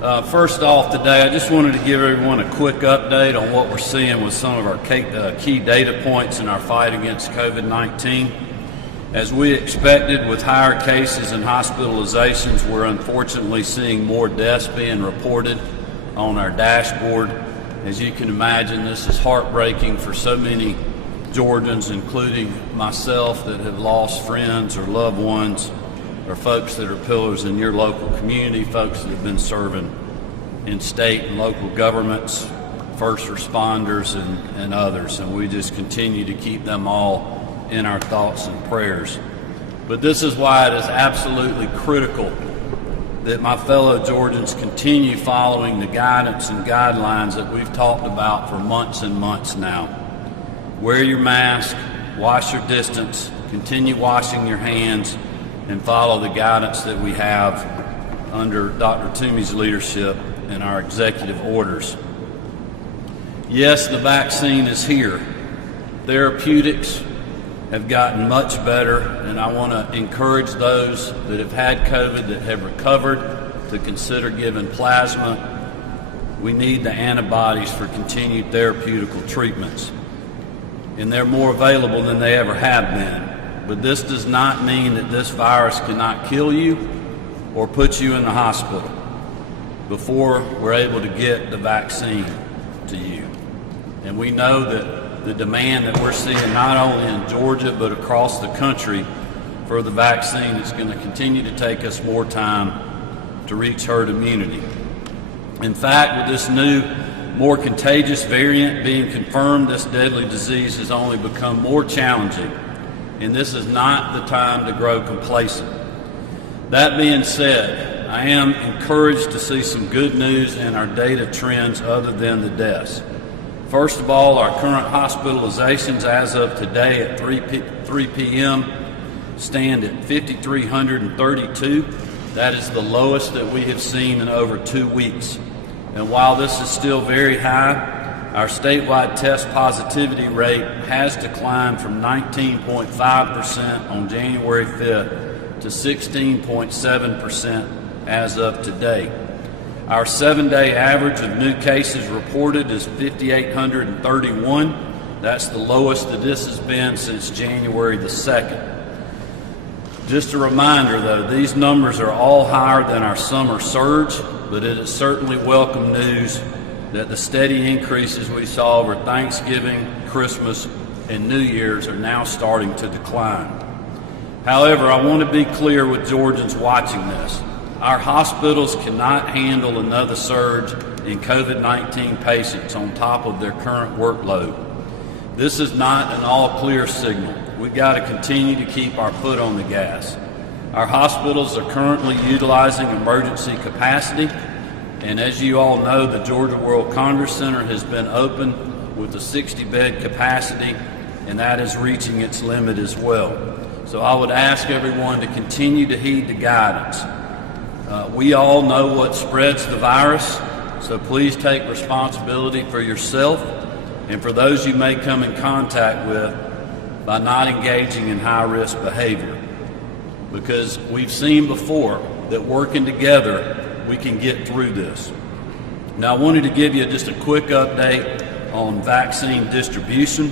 First off today, I just wanted to give everyone a quick update on what we're seeing with some of our key data points in our fight against COVID-19. As we expected, with higher cases and hospitalizations, we're unfortunately seeing more deaths being reported on our dashboard. As you can imagine, this is heartbreaking for so many Georgians, including myself, that have lost friends or loved ones, or folks that are pillars in your local community, folks that have been serving in state and local governments, first responders and others. And we just continue to keep them all in our thoughts and prayers. But this is why it is absolutely critical that my fellow Georgians continue following the guidance and guidelines that we've talked about for months and months now. Wear your mask, wash your distance, continue washing your hands, and follow the guidance that we have under Dr. Toomey's leadership and our executive orders. Yes, the vaccine is here. Therapeutics have gotten much better, and I want to encourage those that have had COVID that have recovered to consider giving plasma. We need the antibodies for continued therapeutical treatments, and they're more available than they ever have been. But this does not mean that this virus cannot kill you or put you in the hospital before we're able to get the vaccine to you. And we know that the demand that we're seeing not only in Georgia but across the country for the vaccine is going to continue to take us more time to reach herd immunity. In fact, with this new, more contagious variant being confirmed, this deadly disease has only become more challenging. And this is not the time to grow complacent. That being said, I am encouraged to see some good news in our data trends other than the deaths. First of all, our current hospitalizations as of today at 3 p.m. stand at 5,332. That is the lowest that we have seen in over 2 weeks. And while this is still very high, our statewide test positivity rate has declined from 19.5% on January 5th to 16.7% as of today. Our 7-day average of new cases reported is 5,831. That's the lowest that this has been since January the 2nd. Just a reminder, though, these numbers are all higher than our summer surge, but it is certainly welcome news that the steady increases we saw over Thanksgiving, Christmas, and New Year's are now starting to decline. However, I want to be clear with Georgians watching this. Our hospitals cannot handle another surge in COVID-19 patients on top of their current workload. This is not an all-clear signal. We've got to continue to keep our foot on the gas. Our hospitals are currently utilizing emergency capacity, and as you all know, the Georgia World Congress Center has been open with a 60-bed capacity, and that is reaching its limit as well. So I would ask everyone to continue to heed the guidance. We all know what spreads the virus, so please take responsibility for yourself and for those you may come in contact with by not engaging in high-risk behavior. Because we've seen before that working together, we can get through this. Now, I wanted to give you just a quick update on vaccine distribution.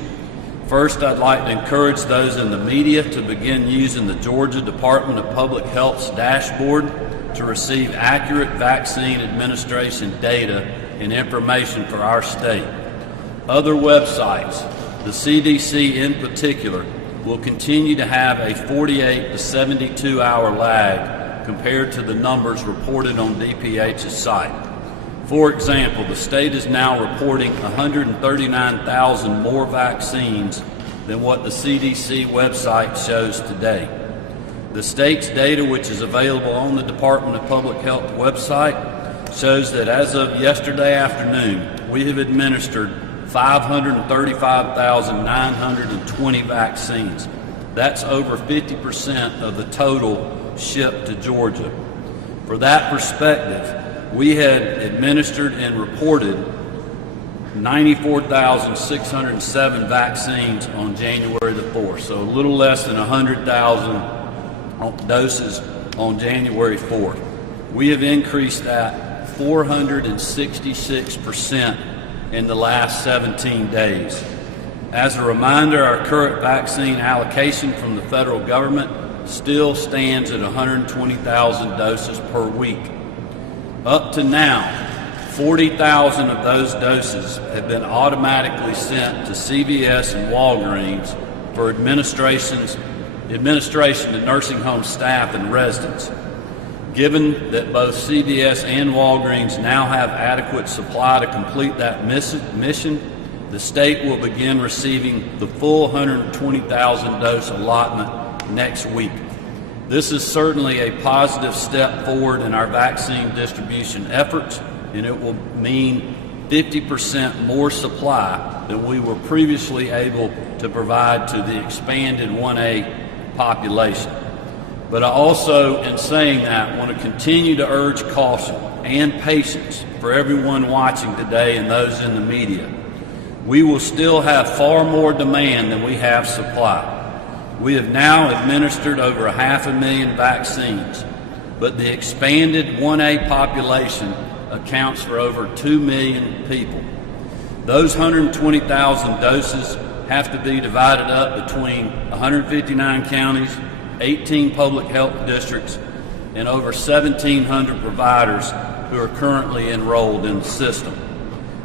First, I'd like to encourage those in the media to begin using the Georgia Department of Public Health's dashboard to receive accurate vaccine administration data and information for our state. Other websites, the CDC in particular, will continue to have a 48 to 72 hour lag compared to the numbers reported on DPH's site. For example, the state is now reporting 139,000 more vaccines than what the CDC website shows today. The state's data, which is available on the Department of Public Health website, shows that as of yesterday afternoon, we have administered 535,920 vaccines. That's over 50% of the total shipped to Georgia. For that perspective, we had administered and reported 94,607 vaccines on January the 4th, so a little less than 100,000 doses on January 4th. We have increased that 466% in the last 17 days. As a reminder, our current vaccine allocation from the federal government still stands at 120,000 doses per week. Up to now, 40,000 of those doses have been automatically sent to CVS and Walgreens for administration to nursing home staff and residents. Given that both CVS and Walgreens now have adequate supply to complete that mission, the state will begin receiving the full 120,000 dose allotment next week. This is certainly a positive step forward in our vaccine distribution efforts, and it will mean 50% more supply than we were previously able to provide to the expanded 1A population. But I also, in saying that, want to continue to urge caution and patience for everyone watching today and those in the media. We will still have far more demand than we have supply. We have now administered over 500,000 vaccines, but the expanded 1A population accounts for over 2 million people. Those 120,000 doses have to be divided up between 159 counties, 18 public health districts, and over 1,700 providers who are currently enrolled in the system.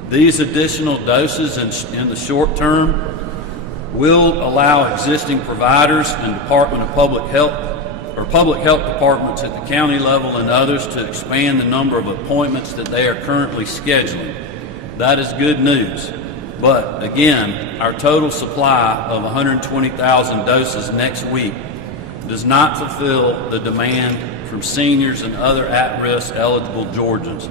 These additional doses in the short term will allow existing providers and Department of Public Health or public health departments at the county level and others to expand the number of appointments that they are currently scheduling. That is good news. But again, our total supply of 120,000 doses next week does not fulfill the demand from seniors and other at-risk eligible Georgians.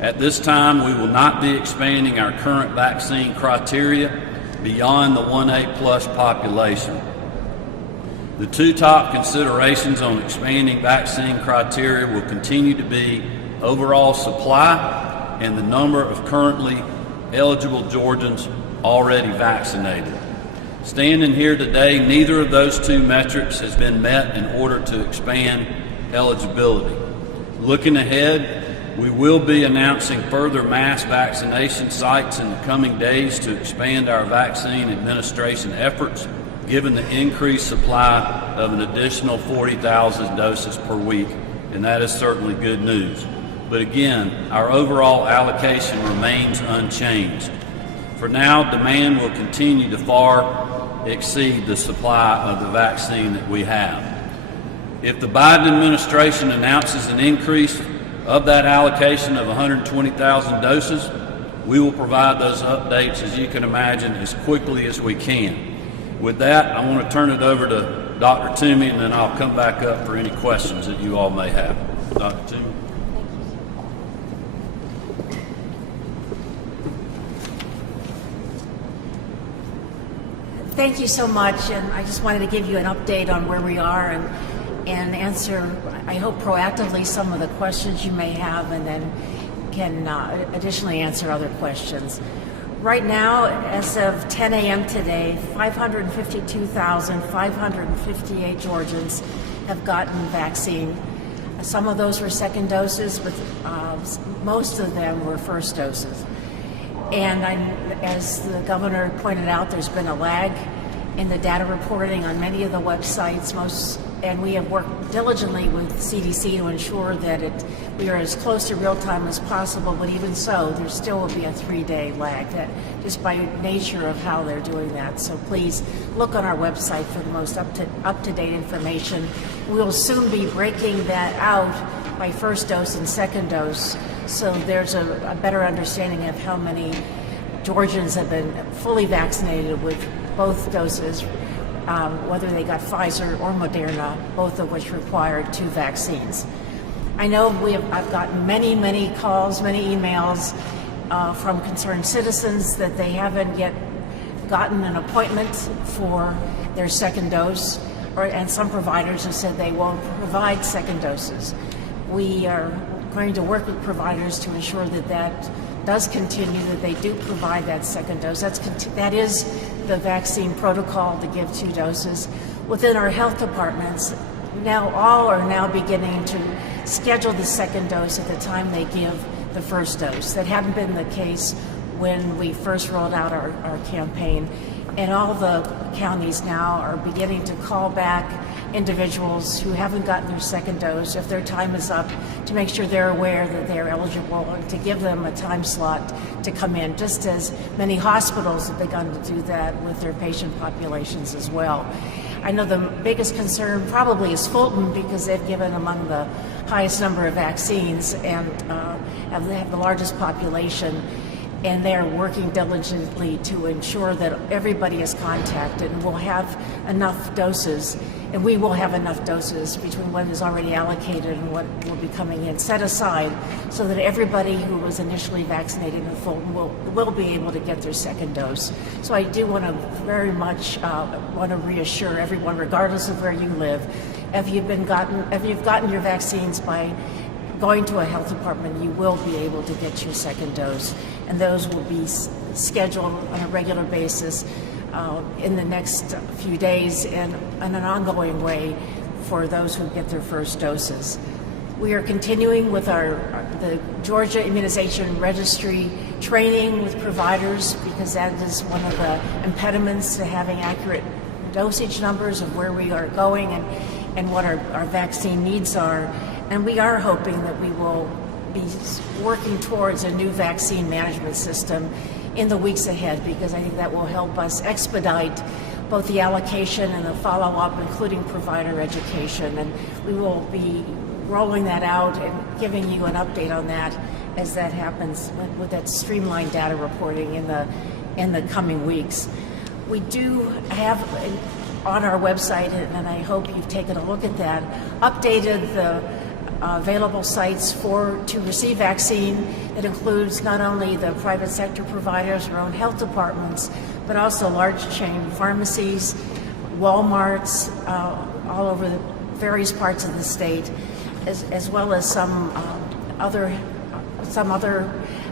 At this time, we will not be expanding our current vaccine criteria beyond the 1A plus population. The two top considerations on expanding vaccine criteria will continue to be overall supply and the number of currently eligible Georgians already vaccinated. Standing here today, neither of those two metrics has been met in order to expand eligibility. Looking ahead, we will be announcing further mass vaccination sites in the coming days to expand our vaccine administration efforts, given the increased supply of an additional 40,000 doses per week, and that is certainly good news. But again, our overall allocation remains unchanged. For now, demand will continue to far exceed the supply of the vaccine that we have. If the Biden administration announces an increase of that allocation of 120,000 doses, we will provide those updates, as you can imagine, as quickly as we can. With that, I want to turn it over to Dr. Toomey, and then I'll come back up for any questions that you all may have. Dr. Toomey. Thank you so much, and I just wanted to give you an update on where we are and answer, I hope proactively, some of the questions you may have, and then can additionally answer other questions. Right now, as of 10 a.m. today, 552,558 Georgians have gotten vaccine. Some of those were second doses, but most of them were first doses. And as the governor pointed out, there's been a lag in the data reporting on many of the websites, and we have worked diligently with CDC to ensure that we are as close to real time as possible, but even so, there still will be a 3-day lag, that just by nature of how they're doing that. So please look on our website for the most up-to-date information. We'll soon be breaking that out by first dose and second dose, so there's a better understanding of how many Georgians have been fully vaccinated with both doses, whether they got Pfizer or Moderna, both of which require 2 vaccines. I know I've gotten many calls, many emails from concerned citizens that they haven't yet gotten an appointment for their second dose, and some providers have said they won't provide second doses. We are going to work with providers to ensure that does continue, that they do provide that second dose. That is the vaccine protocol, to give 2 doses. Within our health departments, all are now beginning to schedule the second dose at the time they give the first dose. That hadn't been the case when we first rolled out our campaign. And all the counties now are beginning to call back individuals who haven't gotten their second dose, if their time is up, to make sure they're aware that they're eligible and to give them a time slot to come in, just as many hospitals have begun to do that with their patient populations as well. I know the biggest concern probably is Fulton, because they've given among the highest number of vaccines and have the largest population. And they are working diligently to ensure that everybody is contacted and will have enough doses, and we will have enough doses between what is already allocated and what will be coming in, set aside, so that everybody who was initially vaccinated in Fulton will be able to get their second dose. So I do want to very much want to reassure everyone, regardless of where you live, if you've gotten your vaccines by going to a health department, you will be able to get your second dose, and those will be scheduled on a regular basis in the next few days and in an ongoing way for those who get their first doses. We are continuing with the Georgia Immunization Registry training with providers, because that is one of the impediments to having accurate dosage numbers of where we are going and what our vaccine needs are. And we are hoping that we will be working towards a new vaccine management system in the weeks ahead, because I think that will help us expedite both the allocation and the follow-up, including provider education. And we will be rolling that out and giving you an update on that as that happens with that streamlined data reporting in the coming weeks. We do have on our website, and I hope you've taken a look at that, updated the available sites to receive vaccine. That includes not only the private sector providers, our own health departments, but also large chain pharmacies, Walmarts, all over the various parts of the state, as well as some other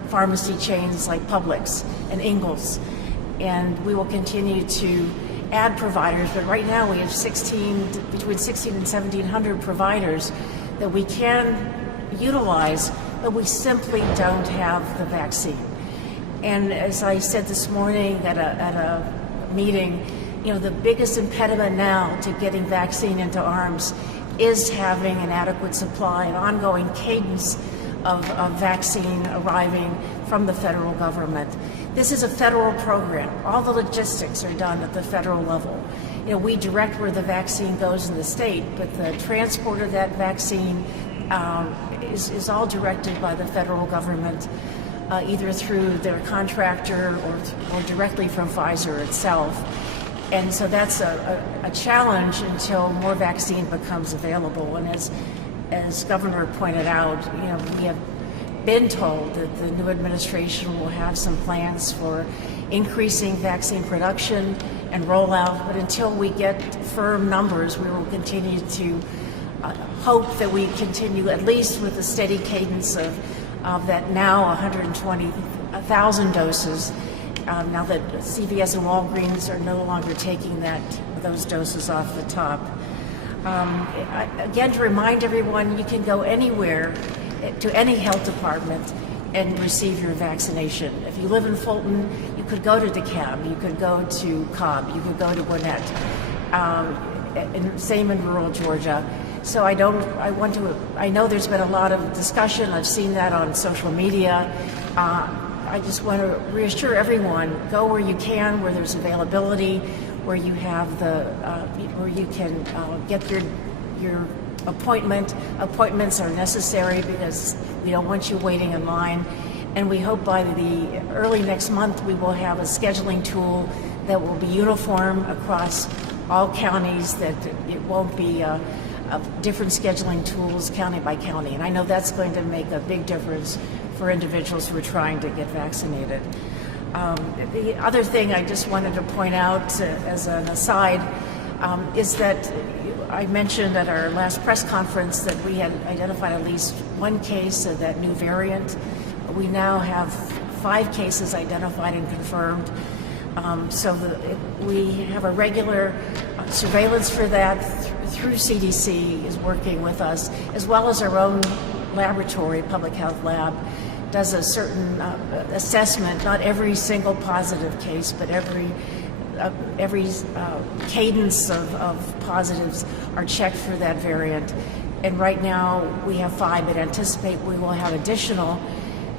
pharmacy chains like Publix and Ingles. And we will continue to add providers, but right now we have between 16 and 1,700 providers that we can utilize, but we simply don't have the vaccine. And as I said this morning at a meeting, the biggest impediment now to getting vaccine into arms is having an adequate supply, an ongoing cadence of vaccine arriving from the federal government. This is a federal program. All the logistics are done at the federal level. We direct where the vaccine goes in the state, but the transport of that vaccine is all directed by the federal government, either through their contractor or directly from Pfizer itself. And so that's a challenge until more vaccine becomes available. And as Governor pointed out, we have been told that the new administration will have some plans for increasing vaccine production and rollout, but until we get firm numbers, we will continue to hope that we continue at least with a steady cadence of that now 120,000 doses, now that CVS and Walgreens are no longer taking those doses off the top. Again, to remind everyone, you can go anywhere to any health department and receive your vaccination. If you live in Fulton, you could go to DeKalb, you could go to Cobb, you could go to Gwinnett, and same in rural Georgia. So I know there's been a lot of discussion, I've seen that on social media. I just want to reassure everyone, go where you can, where there's availability, where you have where you can get your appointment. Appointments are necessary because we don't want you waiting in line. And we hope by the early next month we will have a scheduling tool that will be uniform across all counties, that it won't be different scheduling tools county by county. And I know that's going to make a big difference for individuals who are trying to get vaccinated. The other thing I just wanted to point out as an aside is that I mentioned at our last press conference that we had identified at least one case of that new variant. We now have 5 cases identified and confirmed. So we have a regular surveillance for that through CDC is working with us, as well as our own laboratory, public health lab, does a certain assessment, not every single positive case, but every cadence of positives are checked for that variant. And right now we have 5, but anticipate we will have additional,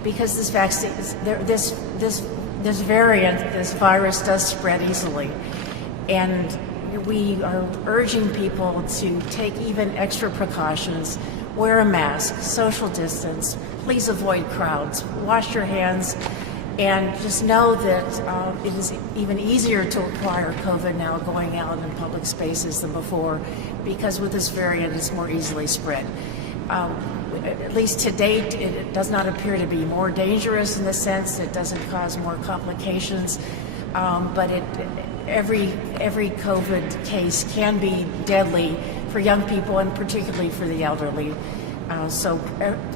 because this vaccine, this variant, this virus does spread easily. And we are urging people to take even extra precautions. Wear a mask, social distance, please avoid crowds, wash your hands, and just know that it is even easier to acquire COVID now going out in public spaces than before, because with this variant it's more easily spread. At least to date, it does not appear to be more dangerous in the sense it doesn't cause more complications, but every COVID case can be deadly for young people and particularly for the elderly. So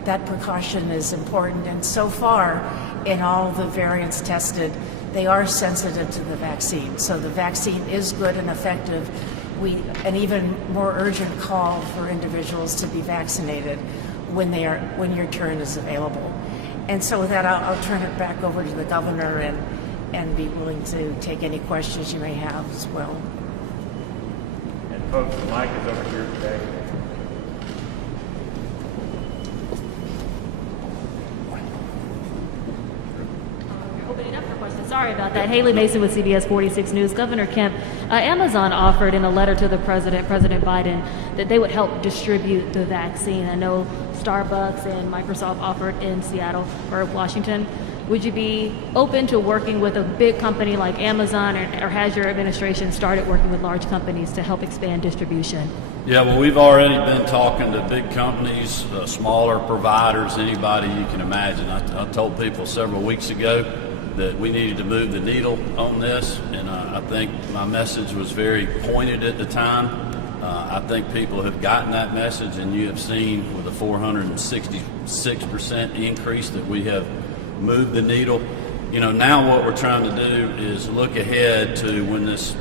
that precaution is important, and so far in all the variants tested, they are sensitive to the vaccine. So the vaccine is good and effective. An even more urgent call for individuals to be vaccinated when your turn is available. And so with that, I'll turn it back over to the governor and be willing to take any questions you may have as well. And folks, the mic is over here today. Opening up for questions. Sorry about that. Haley Mason with CBS 46 News. Governor Kemp, Amazon offered in a letter to the President Biden, that they would help distribute the vaccine. I know Starbucks and Microsoft offered in Seattle or Washington. Would you be open to working with a big company like Amazon, or has your administration started working with large companies to help expand distribution? Yeah, well, we've already been talking to big companies, smaller providers, anybody you can imagine. I told people several weeks ago that we needed to move the needle on this, and I think my message was very pointed at the time. I think people have gotten that message, and you have seen with a 466% increase that we have moved the needle. You know, now what we're trying to do is look ahead to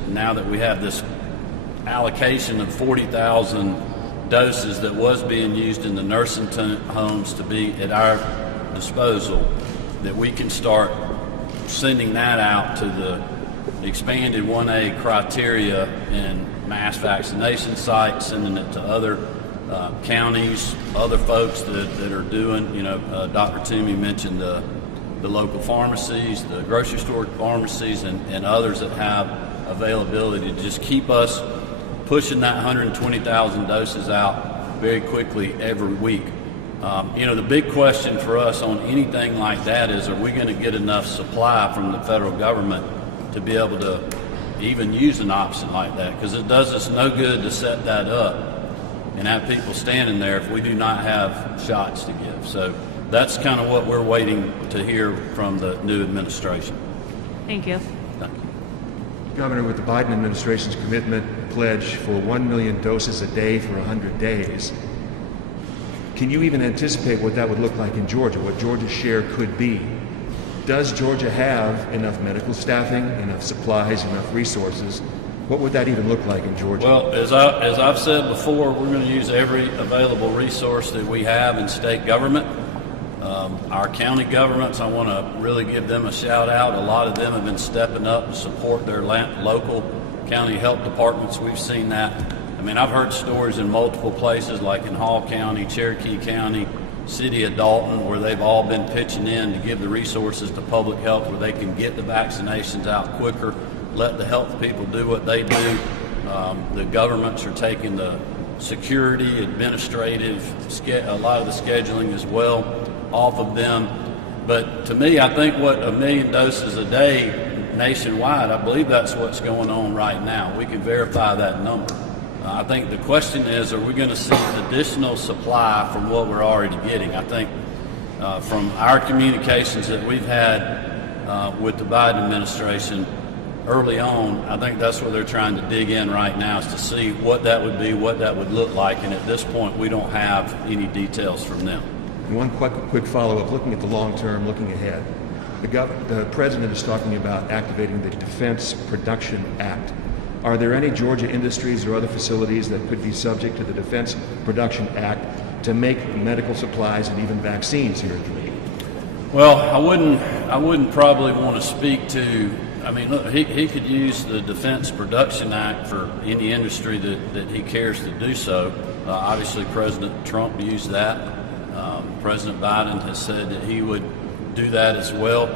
now that we have this allocation of 40,000 doses that was being used in the nursing homes to be at our disposal, that we can start sending that out to the expanded 1A criteria and mass vaccination sites, sending it to other counties, other folks that are doing, Dr. Toomey mentioned the local pharmacies, the grocery store pharmacies, and others that have availability to just keep us pushing that 120,000 doses out very quickly every week. The big question for us on anything like that is, are we going to get enough supply from the federal government to be able to even use an option like that? Because it does us no good to set that up and have people standing there if we do not have shots to give. So that's kind of what we're waiting to hear from the new administration. Thank you. Thank you. Governor, with the Biden administration's commitment pledge for 1 million doses a day for 100 days, can you even anticipate what that would look like in Georgia, what Georgia's share could be? Does Georgia have enough medical staffing, enough supplies, enough resources? What would that even look like in Georgia? Well, as I've said before, we're going to use every available resource that we have in state government. Our county governments, I want to really give them a shout out. A lot of them have been stepping up to support their local county health departments. We've seen that. I mean, I've heard stories in multiple places, like in Hall County, Cherokee County, City of Dalton, where they've all been pitching in to give the resources to public health where they can get the vaccinations out quicker, let the health people do what they do. The governments are taking the security, administrative, a lot of the scheduling as well off of them. But to me, I think what 1 million doses a day nationwide, I believe that's what's going on right now. We can verify that number. I think the question is, are we going to see additional supply from what we're already getting? I think from our communications that we've had with the Biden administration early on, I think that's where they're trying to dig in right now, is to see what that would be, what that would look like. And at this point, we don't have any details from them. And one quick follow-up, looking at the long term, looking ahead. The president is talking about activating the Defense Production Act. Are there any Georgia industries or other facilities that could be subject to the Defense Production Act to make medical supplies and even vaccines here in Georgia? Well, I wouldn't probably want to speak to. I mean, look, he could use the Defense Production Act for any industry that he cares to do so. Obviously, President Trump used that. President Biden has said that he would do that as well.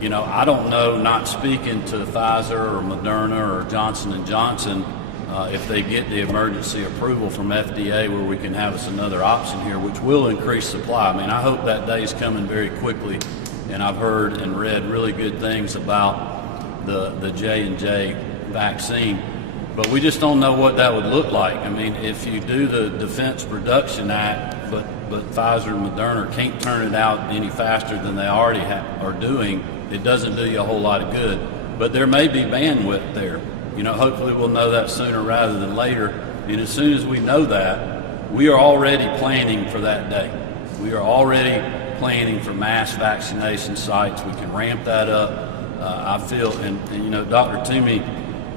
You know, I don't know, not speaking to Pfizer or Moderna or Johnson & Johnson, if they get the emergency approval from FDA where we can have us another option here, which will increase supply. I mean, I hope that day is coming very quickly, and I've heard and read really good things about the J&J vaccine, but we just don't know what that would look like. I mean, if you do the Defense Production Act, but Pfizer and Moderna can't turn it out any faster than they already are doing, it doesn't do you a whole lot of good. But there may be bandwidth there. You know, hopefully we'll know that sooner rather than later. And as soon as we know that, we are already planning for that day. We are already planning for mass vaccination sites. We can ramp that up. I feel, and you know, Dr. Toomey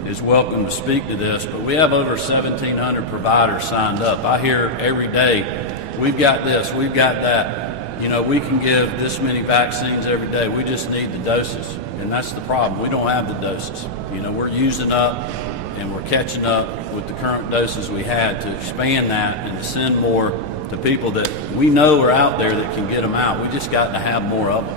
is welcome to speak to this, but we have over 1,700 providers signed up. I hear every day, we've got this, we've got that. You know, we can give this many vaccines every day. We just need the doses, and that's the problem. We don't have the doses. You know, we're using up and we're catching up with the current doses we had. To expand that and to send more to people that we know are out there that can get them out. We just got to have more of them.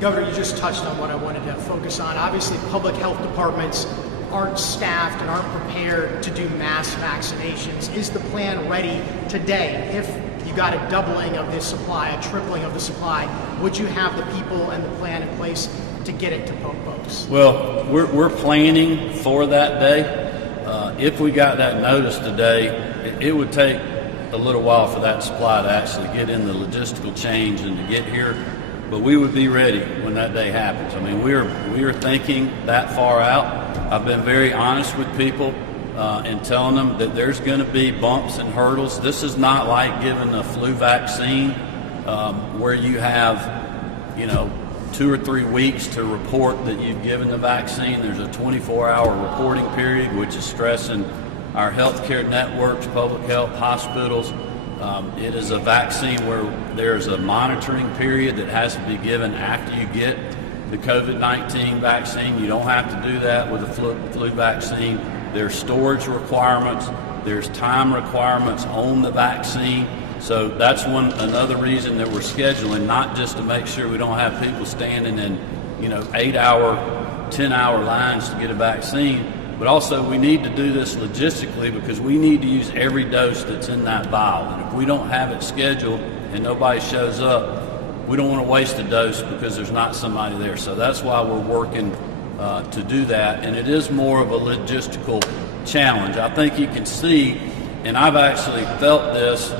Governor, you just touched on what I wanted to focus on. Obviously, public health departments aren't staffed and aren't prepared to do mass vaccinations. Is the plan ready today? If you got a doubling of this supply, a tripling of the supply, would you have the people and the plan in place to get it to folks? Well, we're planning for that day. If we got that notice today, it would take a little while for that supply to actually get in the logistical change and to get here. But we would be ready when that day happens. I mean, we are thinking that far out. I've been very honest with people and telling them that there's going to be bumps and hurdles. This is not like giving a flu vaccine where you have, you know, 2 or 3 weeks to report that you've given the vaccine. There's a 24-hour reporting period, which is stressing our healthcare networks, public health, hospitals. It is a vaccine where there's a monitoring period that has to be given after you get the COVID-19 vaccine. You don't have to do that with a flu vaccine. There's storage requirements. There's time requirements on the vaccine. So that's another reason that we're scheduling, not just to make sure we don't have people standing in, 8-hour, 10-hour lines to get a vaccine, but also we need to do this logistically because we need to use every dose that's in that vial. And if we don't have it scheduled and nobody shows up, we don't want to waste a dose because there's not somebody there. So that's why we're working to do that. And it is more of a logistical challenge. I think you can see, and I've actually felt this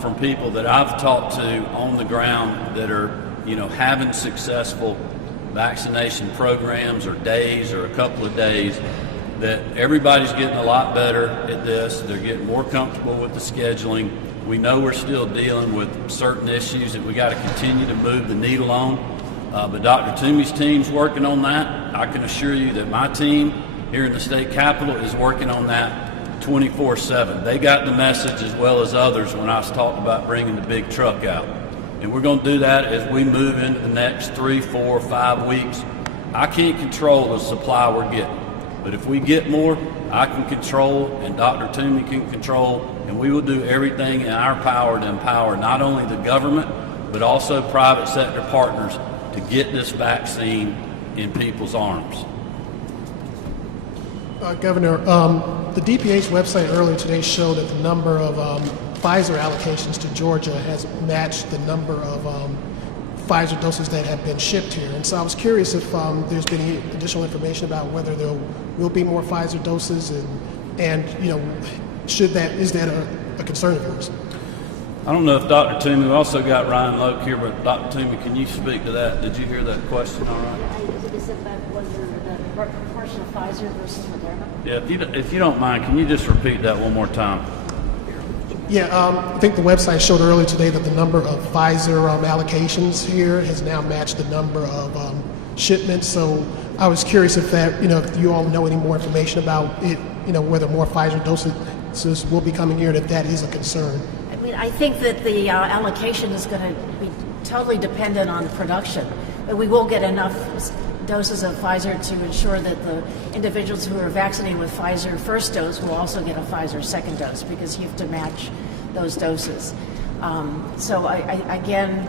from people that I've talked to on the ground that are, having successful vaccination programs or days or a couple of days, that everybody's getting a lot better at this. They're getting more comfortable with the scheduling. We know we're still dealing with certain issues that we got to continue to move the needle on. But Dr. Toomey's team's working on that. I can assure you that my team here in the state capitol is working on that 24/7. They got the message as well as others when I was talking about bringing the big truck out. And we're going to do that as we move into the next 3, 4, 5 weeks. I can't control the supply we're getting. But if we get more, I can control, and Dr. Toomey can control, and we will do everything in our power to empower not only the government, but also private sector partners to get this vaccine in people's arms. Governor, the DPA's website earlier today showed that the number of Pfizer allocations to Georgia has matched the number of Pfizer doses that have been shipped here. And so I was curious if there's been any additional information about whether there will be more Pfizer doses and is that a concern of yours? I don't know if Dr. Toomey, we also got Ryan Loke here, but Dr. Toomey, can you speak to that? Did you hear that question all right? Is it about whether the proportion of Pfizer versus Moderna? Yeah, if you don't mind, can you just repeat that one more time? Yeah, I think the website showed earlier today that the number of Pfizer allocations here has now matched the number of shipments. So I was curious if that, if you all know any more information about it, whether more Pfizer doses will be coming here, and if that is a concern. I mean, I think that the allocation is going to be totally dependent on production. But we will get enough doses of Pfizer to ensure that the individuals who are vaccinated with Pfizer first dose will also get a Pfizer second dose, because you have to match those doses. Again,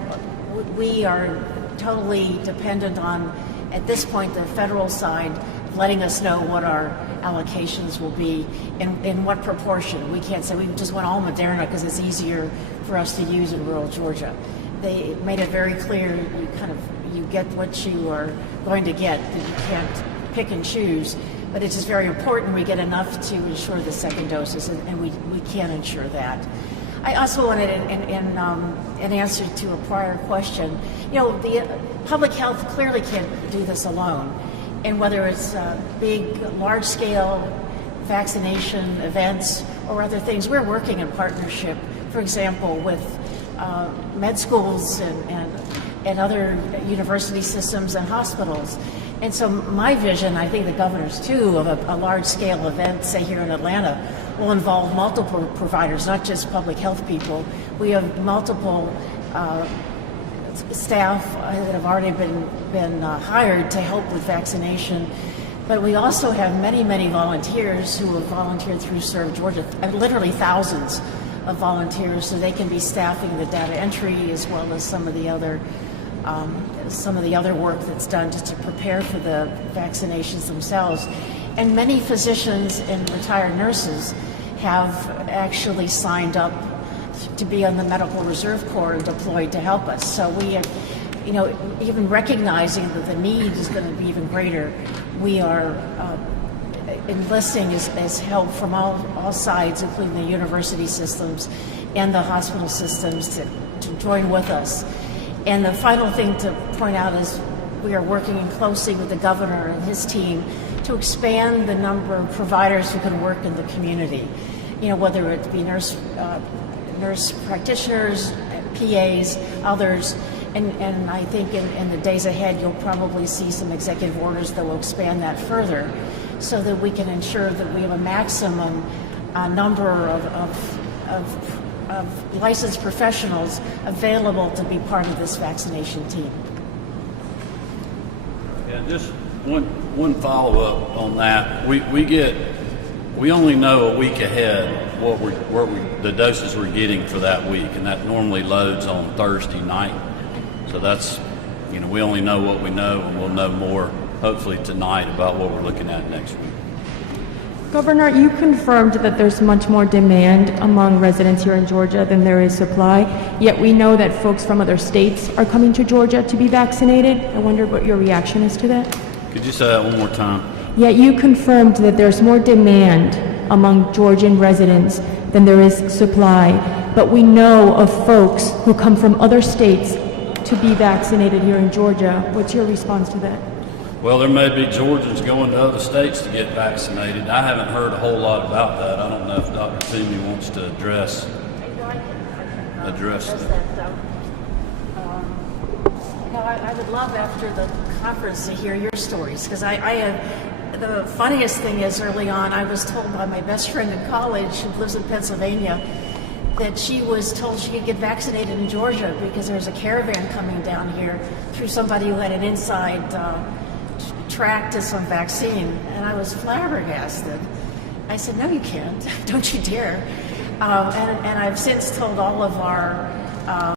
we are totally dependent on, at this point, the federal side letting us know what our allocations will be in what proportion. We can't say we just want all Moderna because it's easier for us to use in rural Georgia. They made it very clear you get what you are going to get, that you can't pick and choose. But it's just very important we get enough to ensure the second doses, and we can ensure that. I also wanted, in answer to a prior question, the public health clearly can't do this alone. And whether it's big, large-scale vaccination events or other things, we're working in partnership, for example, with med schools and other university systems and hospitals. And so my vision, I think the governor's too, of a large-scale event, say here in Atlanta, will involve multiple providers, not just public health people. We have multiple staff that have already been hired to help with vaccination. But we also have many, many volunteers who have volunteered through Serve Georgia, literally thousands of volunteers, so they can be staffing the data entry as well as some of the other work that's done just to prepare for the vaccinations themselves. And many physicians and retired nurses have actually signed up to be on the Medical Reserve Corps and deployed to help us. So we are, even recognizing that the need is going to be even greater, we are enlisting as help from all sides, including the university systems and the hospital systems, to join with us. And the final thing to point out is we are working closely with the governor and his team to expand the number of providers who can work in the community. Whether it be nurse practitioners, PAs, others. And I think in the days ahead, you'll probably see some executive orders that will expand that further, so that we can ensure that we have a maximum number of licensed professionals available to be part of this vaccination team. Yeah, just one follow-up on that. We only know a week ahead the doses we're getting for that week, and that normally loads on Thursday night. So that's, we only know what we know, and we'll know more hopefully tonight about what we're looking at next week. Governor, you confirmed that there's much more demand among residents here in Georgia than there is supply, yet we know that folks from other states are coming to Georgia to be vaccinated. I wondered what your reaction is to that. Could you say that one more time? Yet you confirmed that there's more demand among Georgian residents than there is supply, but we know of folks who come from other states to be vaccinated here in Georgia. What's your response to that? Well, there may be Georgians going to other states to get vaccinated. I haven't heard a whole lot about that. I don't know if Dr. Toomey wants to address that. I would love after the conference to hear your stories, because I have, the funniest thing is early on I was told by my best friend in college who lives in Pennsylvania that she was told she could get vaccinated in Georgia because there was a caravan coming down here through somebody who had an inside track to some vaccine, and I was flabbergasted. I said, no, you can't. Don't you dare. And I've since told all of our